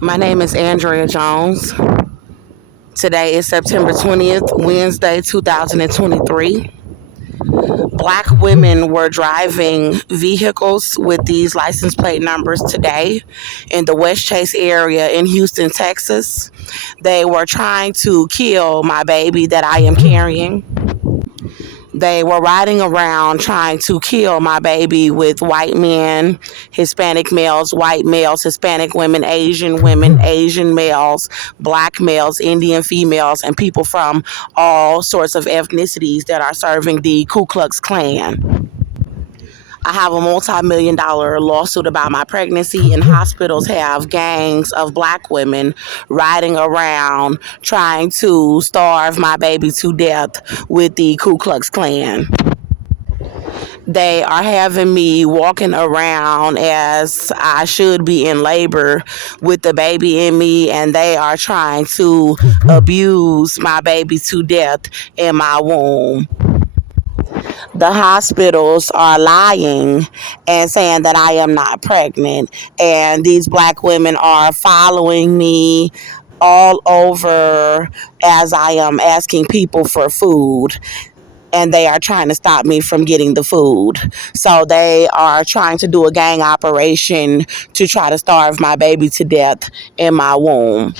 My name is Andrea Jones. Today is September 20th, Wednesday, 2023. Black women were driving vehicles with these license plate numbers today in the West Chase area in Houston, Texas. They were trying to kill my baby that I am carrying. They were riding around trying to kill my baby with white men, Hispanic males, white males, Hispanic women, Asian males, black males, Indian females, and people from all sorts of ethnicities that are serving the Ku Klux Klan. I have a multi-million-dollar lawsuit about my pregnancy, and hospitals have gangs of black women riding around trying to starve my baby to death with the Ku Klux Klan. They are having me walking around as I should be in labor with the baby in me, and they are trying to abuse my baby to death in my womb. The hospitals are lying and saying that I am not pregnant, and these black women are following me all over as I am asking people for food, and they are trying to stop me from getting the food. So they are trying to do a gang operation to try to starve my baby to death in my womb.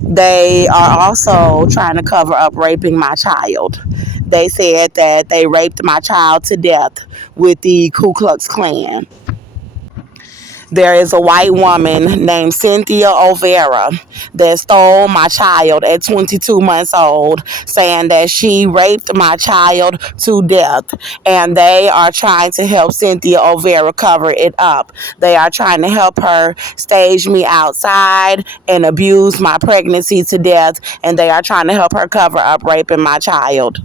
They are also trying to cover up raping my child. They said that they raped my child to death with the Ku Klux Klan. There is a white woman named Cynthia Overa that stole my child at 22 months old, saying that she raped my child to death. And they are trying to help Cynthia Overa cover it up. They are trying to help her stage me outside and abuse my pregnancy to death. And they are trying to help her cover up raping my child.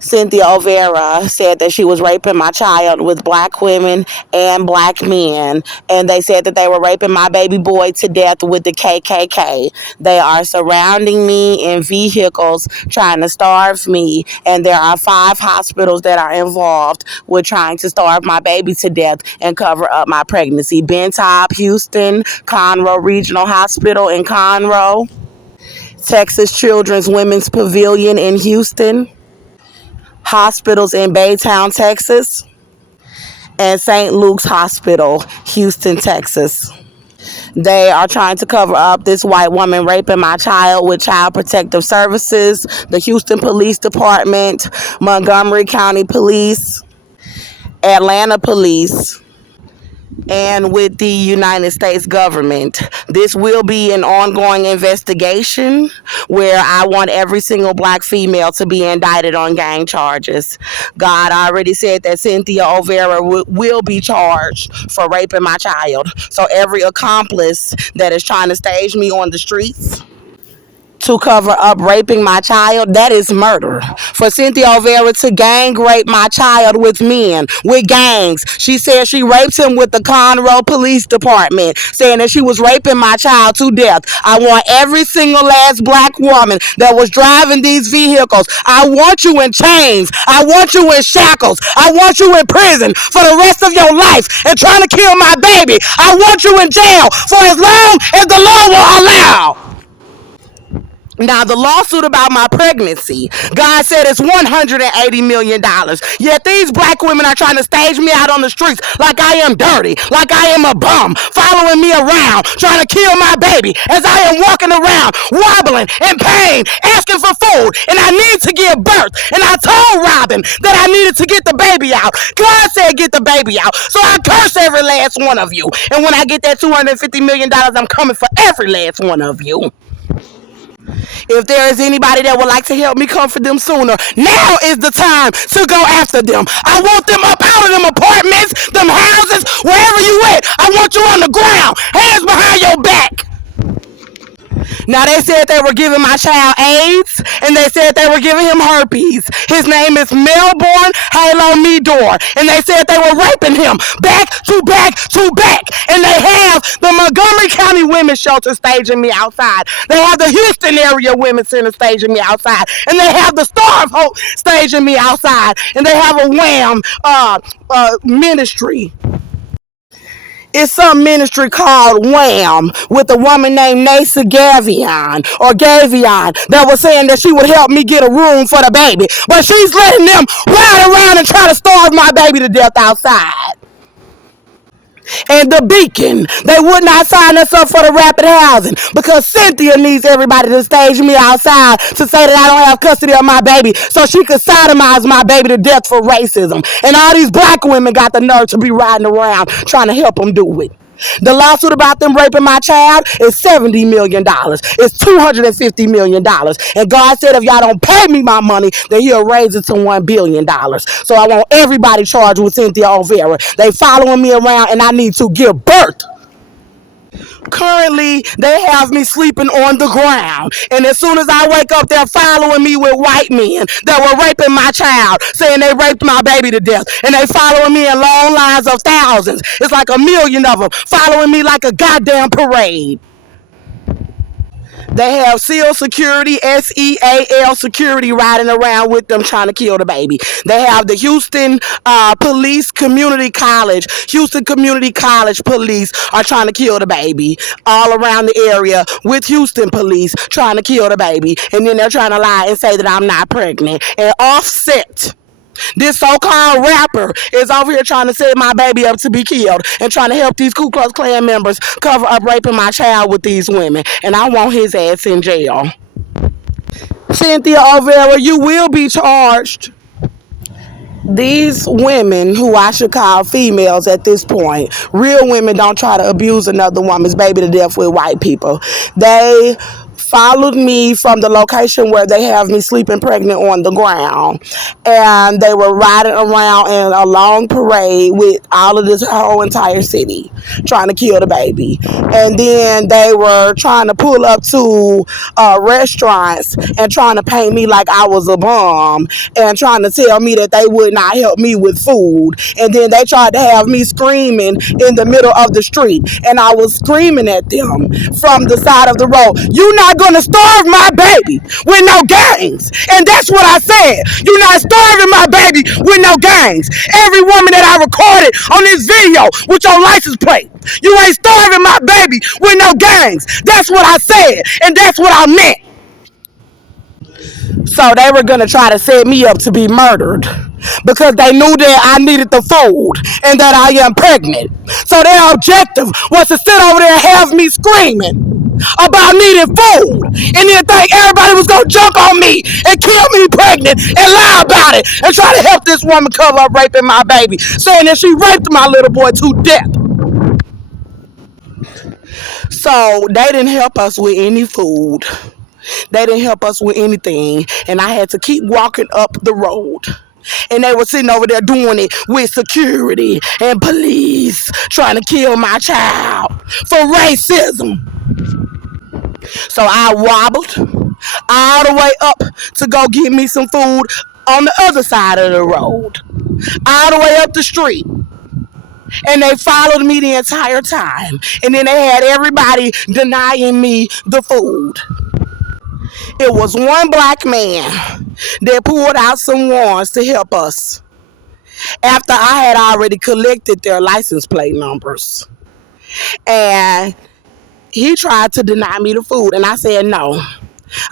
Cynthia Overa said that she was raping my child with black women and black men, and they said that they were raping my baby boy to death with the KKK. They are surrounding me in vehicles trying to starve me, and there are 5 hospitals that are involved with trying to starve my baby to death and cover up my pregnancy. Bentop, Houston, Conroe Regional Hospital in Conroe, Texas Children's Women's Pavilion in Houston, hospitals in Baytown, Texas, and St. Luke's Hospital, Houston, Texas. They are trying to cover up this white woman raping my child with Child Protective Services, the Houston Police Department, Montgomery County Police, Atlanta Police, and with the United States government. This will be an ongoing investigation where I want every single black female to be indicted on gang charges. God already said that Cynthia Overa will be charged for raping my child. So every accomplice that is trying to stage me on the streets to cover up raping my child, that is murder. For Cynthia Overa to gang rape my child with men, with gangs. She said she raped him with the Conroe Police Department, saying that she was raping my child to death. I want every single last black woman that was driving these vehicles. I want you in chains. I want you in shackles. I want you in prison for the rest of your life and trying to kill my baby. I want you in jail for as long as the law will allow. Now, the lawsuit about my pregnancy, God said it's $180 million. Yet these black women are trying to stage me out on the streets like I am dirty, like I am a bum, following me around, trying to kill my baby as I am walking around, wobbling in pain, asking for food, and I need to give birth. And I told Robin that I needed to get the baby out. God said get the baby out. So I curse every last one of you. And when I get that $250 million, I'm coming for every last one of you. If there is anybody that would like to help me comfort them sooner, now is the time to go after them. I want them up out of them apartments, them houses, wherever you at. I want you on the ground, hands behind your back. Now, they said they were giving my child AIDS, and they said they were giving him herpes. His name is Melbourne Halo Medor, and they said they were raping him back to back to back. And they have the Montgomery County Women's Shelter staging me outside. They have the Houston Area Women's Center staging me outside. And they have the Star of Hope staging me outside. And they have a Wham ministry. It's some ministry called Wham with a woman named Nasa Gavion that was saying that she would help me get a room for the baby. But she's letting them ride around and try to starve my baby to death outside. And the Beacon, they would not sign us up for the rapid housing because Cynthia needs everybody to stage me outside to say that I don't have custody of my baby so she could sodomize my baby to death for racism. And all these black women got the nerve to be riding around trying to help them do it. The lawsuit about them raping my child is $70 million. It's $250 million. And God said if y'all don't pay me my money, then he'll raise it to $1 billion. So I want everybody charged with Cynthia Olvera. They following me around and I need to give birth. Currently, they have me sleeping on the ground. And as soon as I wake up, they're following me with white men that were raping my child, saying they raped my baby to death. And they following me in long lines of thousands. It's like 1,000,000 of them following me like a goddamn parade. They have SEAL security, SEAL security riding around with them trying to kill the baby. They have the Houston Police Community College. Houston Community College police are trying to kill the baby all around the area with Houston police trying to kill the baby. And then they're trying to lie and say that I'm not pregnant. And Offset, this so-called rapper, is over here trying to set my baby up to be killed and trying to help these Ku Klux Klan members cover up raping my child with these women. And I want his ass in jail. Cynthia Olvera, you will be charged. These women, who I should call females at this point, real women don't try to abuse another woman's baby to death with white people. They followed me from the location where they have me sleeping pregnant on the ground, and they were riding around in a long parade with all of this whole entire city trying to kill the baby. And then they were trying to pull up to restaurants and trying to paint me like I was a bum and trying to tell me that they would not help me with food. And then they tried to have me screaming in the middle of the street, and I was screaming at them from the side of the road, "You not gonna starve my baby with no gangs." And that's what I said. "You're not starving my baby with no gangs." Every woman that I recorded on this video with your license plate, you ain't starving my baby with no gangs. That's what I said, and that's what I meant. So they were going to try to set me up to be murdered because they knew that I needed the food and that I am pregnant. So their objective was to sit over there and have me screaming about needing food, and then think everybody was going to jump on me and kill me pregnant and lie about it and try to help this woman cover up raping my baby, saying that she raped my little boy to death. So they didn't help us with any food. They didn't help us with anything, and I had to keep walking up the road. And they were sitting over there doing it with security and police trying to kill my child for racism. So I wobbled all the way up to go get me some food on the other side of the road, all the way up the street. And they followed me the entire time. And then they had everybody denying me the food. It was one black man that pulled out some warrants to help us after I had already collected their license plate numbers. And he tried to deny me the food, and I said no.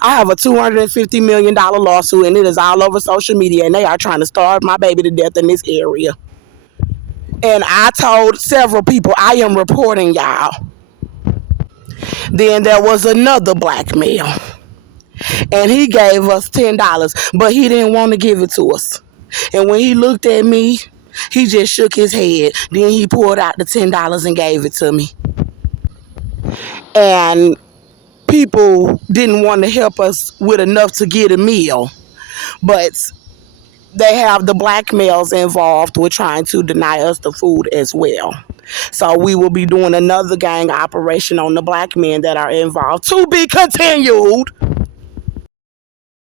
I have a $250 million lawsuit, and it is all over social media, and they are trying to starve my baby to death in this area. And I told several people, I am reporting y'all. Then there was another black male, and he gave us $10, but he didn't want to give it to us. And when he looked at me, he just shook his head. Then he pulled out the $10 and gave it to me. And people didn't want to help us with enough to get a meal, but they have the black males involved with trying to deny us the food as well. So we will be doing another gang operation on the black men that are involved, to be continued.